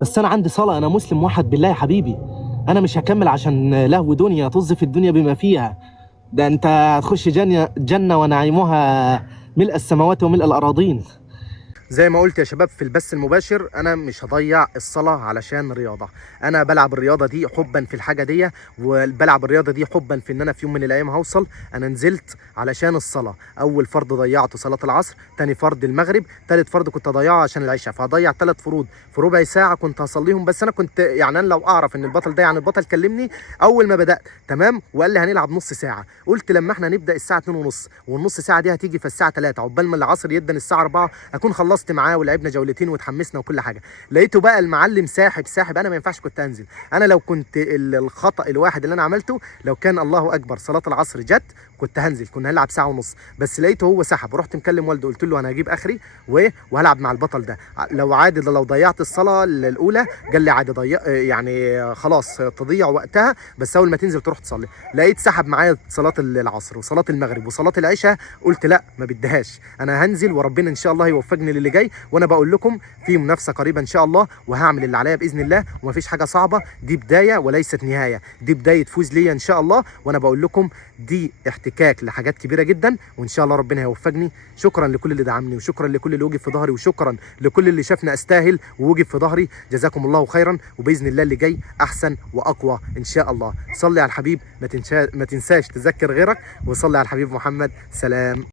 بس انا عندي صلاة، انا مسلم موحد بالله يا حبيبي. انا مش هكمل عشان لهو دنيا طز في الدنيا بما فيها. ده انت هتخش جنة ونعيمها ملء السماوات وملء الأراضين. زي ما قلت يا شباب في البث المباشر، انا مش هضيع الصلاة علشان رياضة. انا بلعب الرياضة دي حبا في الحاجة دي، وبلعب الرياضة دي حبا في ان انا في يوم من الايام هوصل. انا نزلت علشان الصلاة. اول فرض ضيعته صلاة العصر، تاني فرض المغرب، تالت فرض كنت اضيعه عشان العشاء، فهضيع 3 فروض في ربع ساعة كنت هصليهم. بس انا كنت يعني انا لو اعرف ان البطل ده، يعني البطل كلمني اول ما بدأت تمام وقال لي هنلعب نص ساعة، قلت لما احنا نبدأ الساعة 2 ونص والنص ساعة دي هتيجي في الساعة 3 عقبال ما العصر يدن الساعة 4 اكون خلصت معاه ولعبنا جولتين وتحمسنا وكل حاجه. لقيته بقى المعلم ساحب، انا ما ينفعش كنت انزل. انا لو كنت الخطا الواحد اللي انا عملته، لو كان الله اكبر صلاه العصر جت كنت هنزل، كنا هنلعب ساعه ونص. بس لقيته هو سحب، ورحت مكلم والده قلت له انا هجيب اخري وهلعب مع البطل ده. لو عادي لو ضيعت الصلاه الاولى، قال لي عادي ضيع يعني خلاص تضيع وقتها، بس اول ما تنزل تروح تصلي. لقيت سحب معايا صلاه العصر وصلاه المغرب وصلاه العشاء. قلت لا ما بديهاش، انا هنزل وربنا ان شاء الله يوفقني للي جاي. وانا بقول لكم في منافسه قريبه ان شاء الله، وهعمل اللي عليا باذن الله، ومفيش حاجه صعبه. دي بدايه وليست نهايه، دي بدايه فوز ليا ان شاء الله. وانا بقول لكم دي احتكاك لحاجات كبيره جدا، وان شاء الله ربنا هيوفقني. شكرا لكل اللي دعمني، وشكرا لكل اللي وقف في ظهري، وشكرا لكل اللي شافني استاهل ووقف في ظهري. جزاكم الله خيرا، وباذن الله اللي جاي احسن واقوى ان شاء الله. صلي على الحبيب، ما تنساش تذكر غيرك، وصلي على الحبيب محمد. سلام.